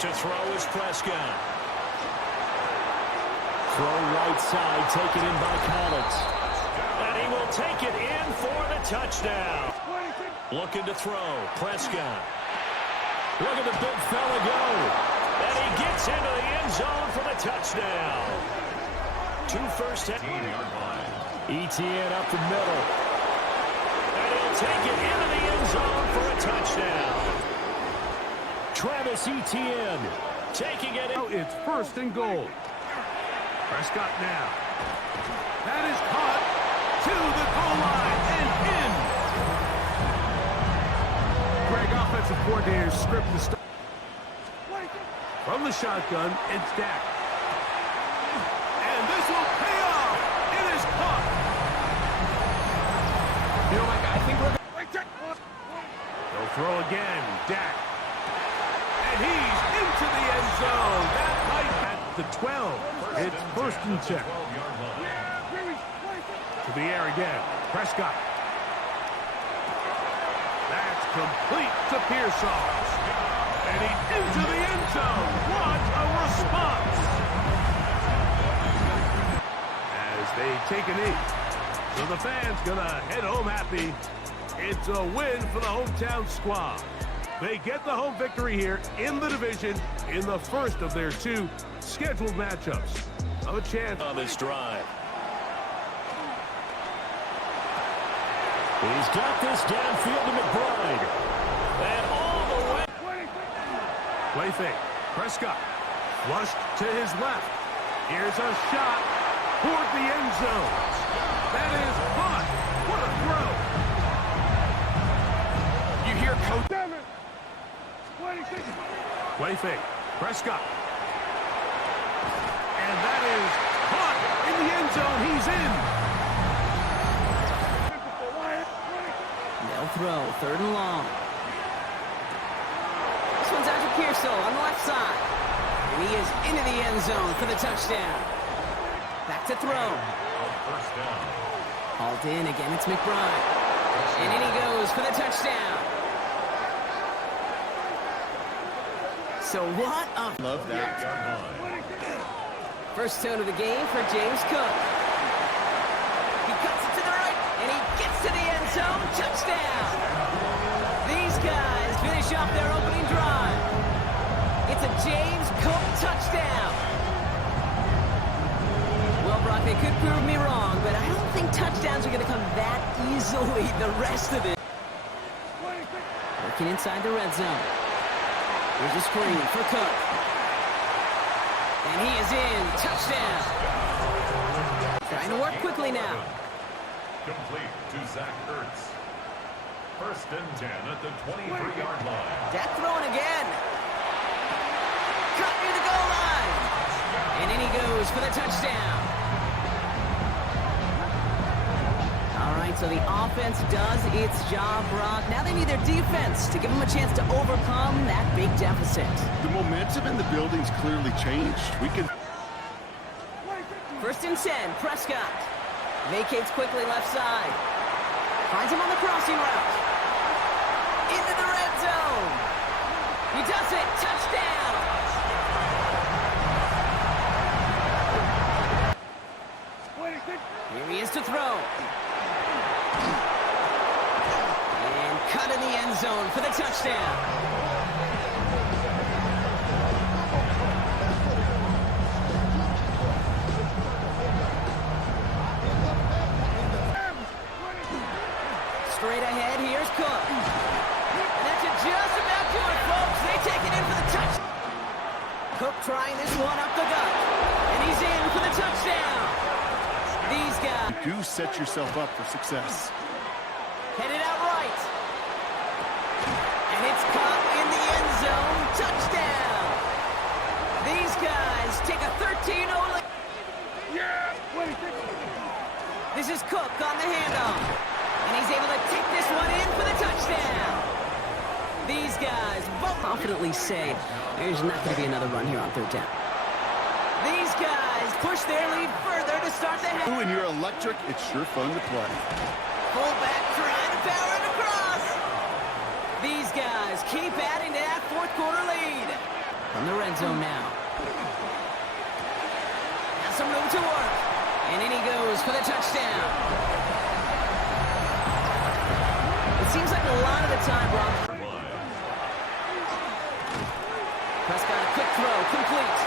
To throw is Prescott. Throw right side, taken in by Collins. And he will take it in for the touchdown. Looking to throw, Prescott. Look at the big fella go. And he gets into the end zone for the touchdown. 2 first down. ETN up the middle. And he'll take it into the end zone for a touchdown. Travis Etienne taking it in. Now it's 1st and goal. Prescott now. That is caught to the goal line and in. Greg, offensive coordinator, script the start. From the shotgun, it's Dak. And this will pay off. It is caught. You know, Mike, I think we're going to... They'll throw again. Dak. And he's into the end zone. That might at the 12. It's 1st and 10. To the air again. Prescott. That's complete to Pearsall. And he's into the end zone. What a response. As they take a knee. So the fans gonna head home happy. It's a win for the hometown squad. They get the home victory here in the division in the first of their 2 scheduled matchups. Have a chance on this drive. He's got this downfield to McBride. And all the way. Play fake. Prescott. Flushed to his left. Here's a shot toward the end zone. That is caught. What a throw. You hear Coach. Play fake. Prescott. And that is caught in the end zone. He's in. They'll throw. 3rd and long. This one's out to Pearsall on the left side. And he is into the end zone for the touchdown. Back to throw. Hauled in again. It's McBride. And in he goes for the touchdown. So what a... Love that. First tone of the game for James Cook. He cuts it to the right, and he gets to the end zone. Touchdown! These guys finish off their opening drive. It's a James Cook touchdown. Well, Brock, they could prove me wrong, but I don't think touchdowns are going to come that easily the rest of it. Working inside the red zone. Here's a screen for Cook. And he is in. Touchdown. Trying to work quickly now. Complete to Zach Ertz. 1st and 10 at the 23-yard line. Dak throwing again. Cut near the goal line. And in he goes for the touchdown. All right, so the offense does its job, Brock. Now they need their defense to give them a chance to overcome that big deficit. The momentum in the building's clearly changed. We can... 1st and 10, Prescott. Vacates quickly left side. Finds him on the crossing route. Into the red zone. He does it. Touchdown. Here he is to throw. And cut in the end zone for the touchdown. Straight ahead, here's Cook. And that's just about do it, folks. They take it in for the touch. Cook trying this one up the gut. And he's in for the touchdown. These guys... You do set yourself up for success. Headed out right. And it's caught in the end zone. Touchdown. These guys take a 13-0 lead. This is Cook on the handoff. And he's able to take this one in for the touchdown. These guys both confidently say there's not going to be another run here on 3rd down. These guys push their lead further to start the half. When you're electric, it's sure fun to play. Fullback trying to power it across. These guys keep adding to that 4th quarter lead. From the red zone now. Has some room to work. And in he goes for the touchdown. It seems like a lot of the time, Rob. Prescott, a quick throw, complete.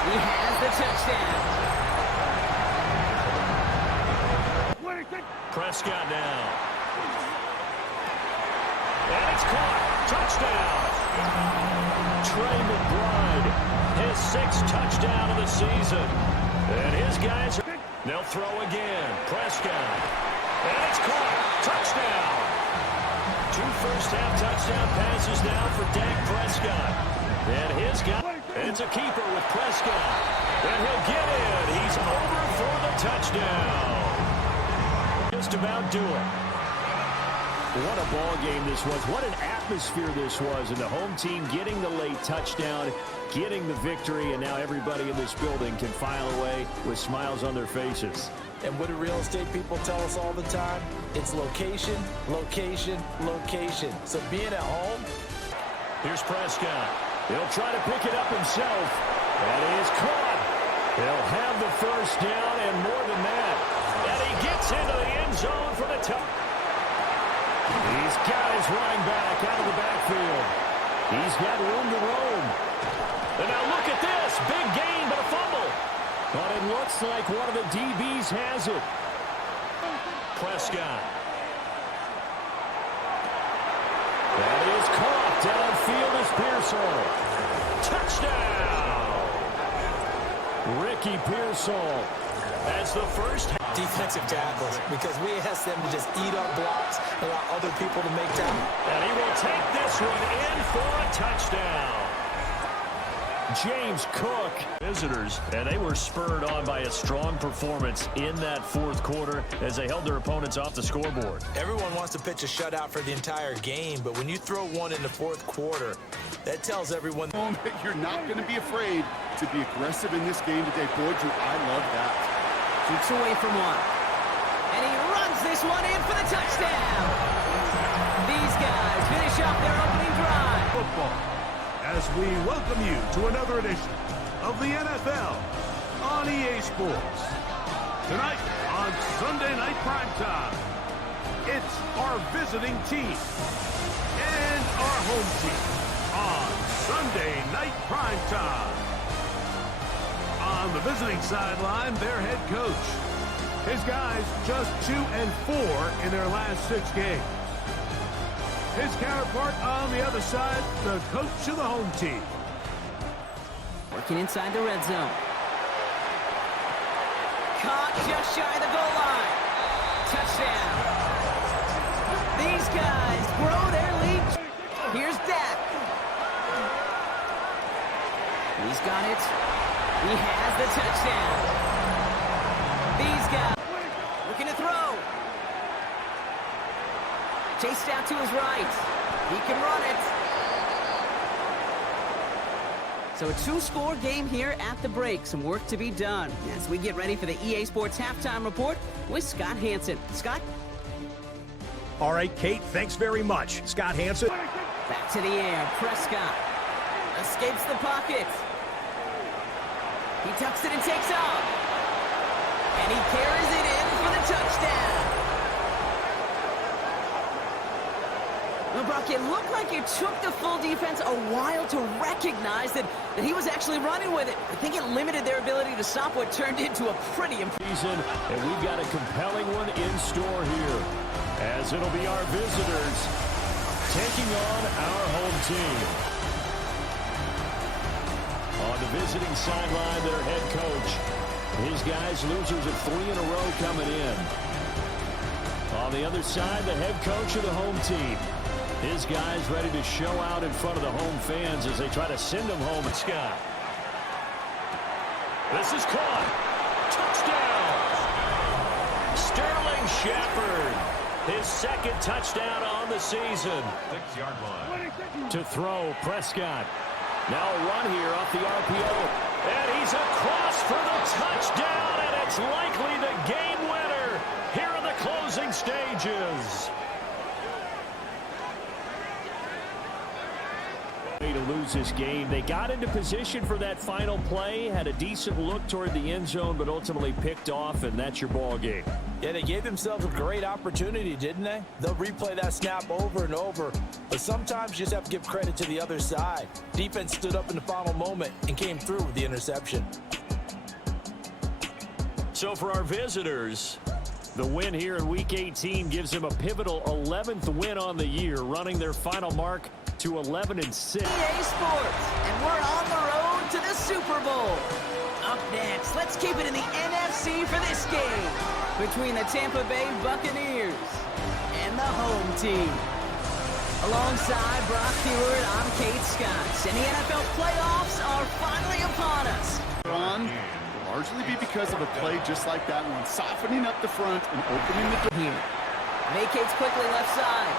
He has the touchdown. Prescott now. And it's caught. Touchdown. Trey McBride, his 6th touchdown of the season. And his guys, they'll throw again. Prescott. And it's caught. Touchdown. 2 first-half touchdown passes now for Dak Prescott. And his guy, it's a keeper with Prescott. And he'll get in. He's over for the touchdown. Just about do it. What a ball game this was. What an atmosphere this was. And the home team getting the late touchdown, getting the victory, and now everybody in this building can file away with smiles on their faces. And what do real estate people tell us all the time? It's location, location, location. So being at home. Here's Prescott. He'll try to pick it up himself. That is caught. He'll have the first down and more than that. And he gets into the end zone for the touchdown. He's got his running back out of the backfield. He's got room to roam. And now look at this. Big gain, but a fumble. But it looks like one of the DBs has it. Prescott. That is caught. Downfield is Pearsall. Touchdown. Ricky Pearsall. That's the first. Defensive tackles, because we asked them to just eat up blocks, allow other people to make time. And he will take this one in for a touchdown. James Cook. Visitors, and they were spurred on by a strong performance in that 4th quarter as they held their opponents off the scoreboard. Everyone wants to pitch a shutout for the entire game, but when you throw one in the 4th quarter, that tells everyone You're not going to be afraid to be aggressive in this game today. Boy, Drew, I love that. Keeps away from one. And he runs this one in for the touchdown. These guys finish off their opening drive. Football, as we welcome you to another edition of the NFL on EA Sports. Tonight on Sunday Night Primetime, it's our visiting team and our home team on Sunday Night Primetime. On the visiting sideline, their head coach. His guys just 2-4 in their last 6 games. His counterpart on the other side, the coach of the home team. Working inside the red zone. Caught just shy of the goal line. Touchdown. These guys grow their lead. Here's Dak. He's got it. He has the touchdown. These guys looking to throw. Chased out to his right. He can run it. So a 2-score game here at the break. Some work to be done as we get ready for the EA Sports Halftime Report with Scott Hansen. Scott? All right, Kate, thanks very much. Scott Hansen. Back to the air. Prescott escapes the pocket. He tucks it and takes off. And he carries it in for the touchdown. Well, Brock, it looked like it took the full defense a while to recognize that he was actually running with it. I think it limited their ability to stop what turned into a pretty Season, and we've got a compelling one in store here, as it'll be our visitors taking on our home team. On the visiting sideline, their head coach. His guys, losers of 3 in a row coming in. On the other side, the head coach of the home team. His guys ready to show out in front of the home fans as they try to send them home. Scott. This is caught. Touchdown. Sterling Shepard. His 2nd touchdown on the season. 6-yard line. To throw, Prescott. Now a run here off the RPO. And he's across for the touchdown, and it's likely the game winner here in the closing stages. Way to lose this game. They got into position for that final play, had a decent look toward the end zone, but ultimately picked off, and that's your ball game. Yeah, they gave themselves a great opportunity, didn't they? They'll replay that snap over and over, but sometimes you just have to give credit to the other side. Defense stood up in the final moment and came through with the interception. So for our visitors, the win here in Week 18 gives them a pivotal 11th win on the year, running their final mark to 11-6. EA Sports, and we're on the road to the Super Bowl. Up next, let's keep it in the NFC for this game between the Tampa Bay Buccaneers and the home team. Alongside Brock Stewart, I'm Kate Scott, and the NFL playoffs are finally upon us. Largely be because of a play just like that one, softening up the front and opening the door. Here, vacates quickly left side.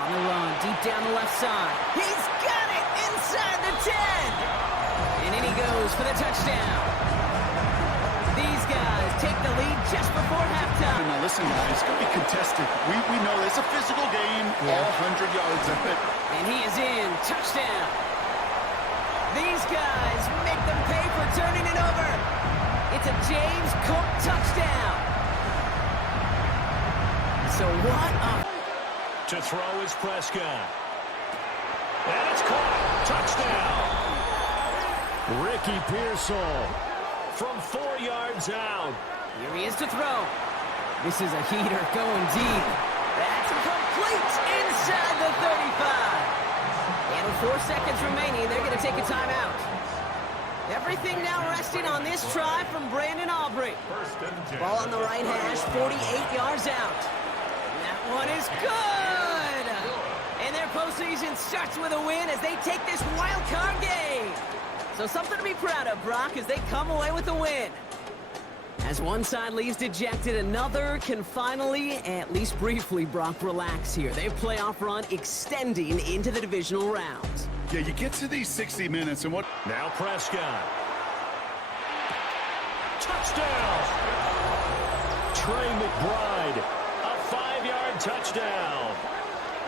On the run, deep down the left side. He's got it inside the 10. And in he goes for the touchdown. These guys take the lead just before halftime. Now listen, guys, it's going to be contested. We know it's a physical game, all 100 yards of it. And he is in. Touchdown. These guys make them pay for turning it over. It's a James Cook touchdown. So what a... To throw is Prescott. And it's caught. Touchdown. Ricky Pearsall from 4 yards out. Here he is to throw. This is a heater going deep. That's complete inside the 35. And with 4 seconds remaining, they're going to take a timeout. Everything now resting on this try from Brandon Aubrey. Ball on the right hash, 48 yards out. That one is good. And their postseason starts with a win as they take this wild card game. So something to be proud of, Brock, as they come away with a win. As one side leaves dejected, another can finally, at least briefly, Brock, relax here. Their playoff run extending into the divisional rounds. Yeah, you get to these 60 minutes and what... Now Prescott. Touchdown! Trey McBride, a 5-yard touchdown.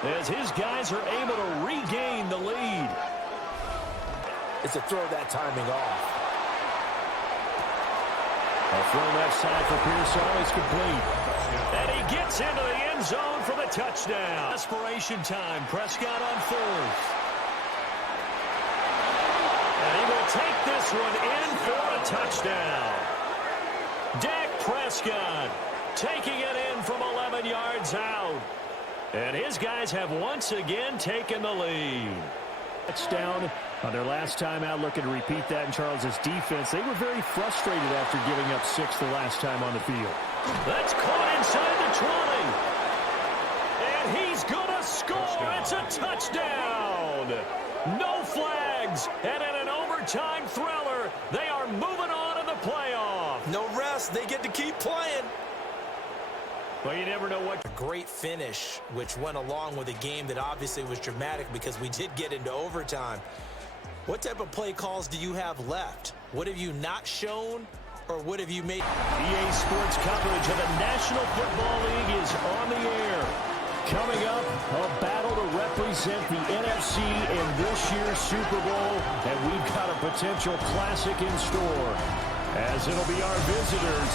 As his guys are able to regain the lead. It's a throw that timing off. A throw left side for Pearsall is complete. And he gets into the end zone for the touchdown. Desperation time. Prescott on fourth. And he will take this one in for a touchdown. Dak Prescott taking it in from 11 yards out. And his guys have once again taken the lead. Touchdown on their last time out, looking to repeat that in Charles's defense. They were very frustrated after giving up 6 the last time on the field. That's caught inside the 20. And he's going to score. It's a touchdown. No flags. And in an overtime thriller, they are moving on to the playoff. No rest. They get to keep playing. Well, you never know what. A great finish, which went along with a game that obviously was dramatic because we did get into overtime. What type of play calls do you have left? What have you not shown, or what have you made? EA Sports coverage of the National Football League is on the air. Coming up, a battle to represent the NFC in this year's Super Bowl, and we've got a potential classic in store, as it'll be our visitors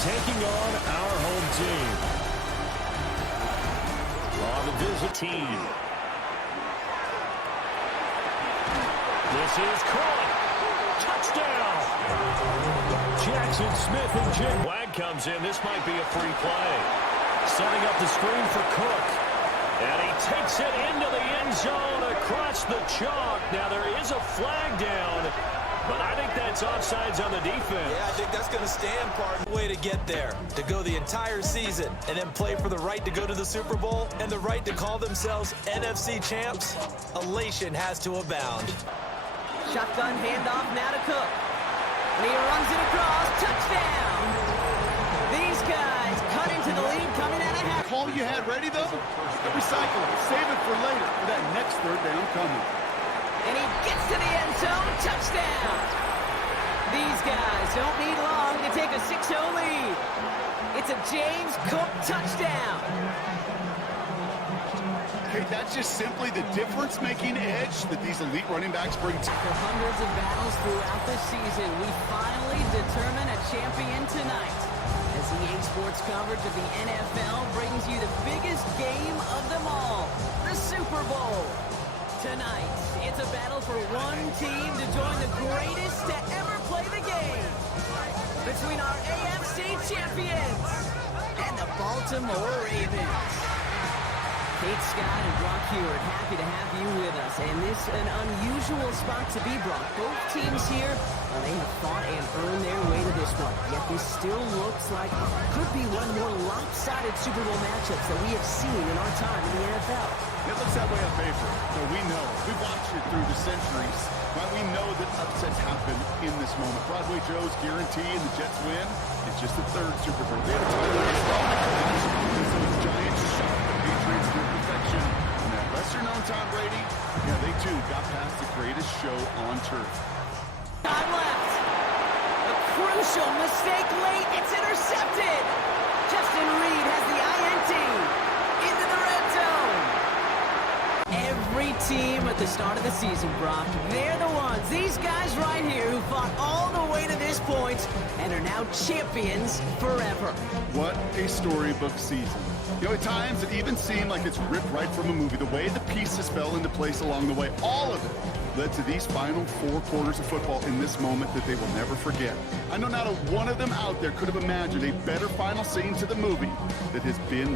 taking on our home team. On the visit team. This is caught. Touchdown. Jackson Smith and Jim. Flag comes in. This might be a free play. Setting up the screen for Cook. And he takes it into the end zone across the chalk. Now there is a flag down. But I think that's offsides on the defense. Yeah, I think that's going to stand part of the way to get there. To go the entire season and then play for the right to go to the Super Bowl and the right to call themselves NFC champs. Elation has to abound. Shotgun handoff now to Cook. And he runs it across. Touchdown! These guys cut into the lead coming out of half. Call you had ready, though? Recycle it. Save it for later for that next third down coming. And he gets to the end zone. Touchdown! These guys don't need long to take a 6-0 lead. It's a James Cook touchdown. Hey, that's just simply the difference-making edge that these elite running backs bring to. After hundreds of battles throughout the season, we finally determine a champion tonight. As EA Sports coverage of the NFL brings you the biggest game of them all, the Super Bowl. Tonight, it's a battle for one team to join the greatest to ever play the game. Between our AFC champions and the Baltimore Ravens. Kate Scott and Brock Hewitt, happy to have you with us. And this an unusual spot to be, Brock. Both teams here, they have fought and earned their way to this one. Yet this still looks like could be one of the more lopsided Super Bowl matchups that we have seen in our time in the NFL. It looks that way on paper. So we know. We've watched it through the centuries. But we know that upsets happen in this moment. Broadway Joe's guarantee and the Jets win. It's just the third Super Bowl. They had a time where it's all because those Giants shot the Patriots to perfection. And that lesser-known Tom Brady, yeah, they too got past the greatest show on turf. Time left. A crucial mistake late. It's intercepted. Justin Reed has the INT into the red zone. Every team at the start of the season, Brock, they're the ones, these guys right here who fought all the way to this point and are now champions forever. What a storybook season. You know, at times it even seemed like it's ripped right from a movie. The way the pieces fell into place along the way, all of it led to these final 4 quarters of football in this moment that they will never forget. I know not a one of them out there could have imagined a better final scene to the movie that has been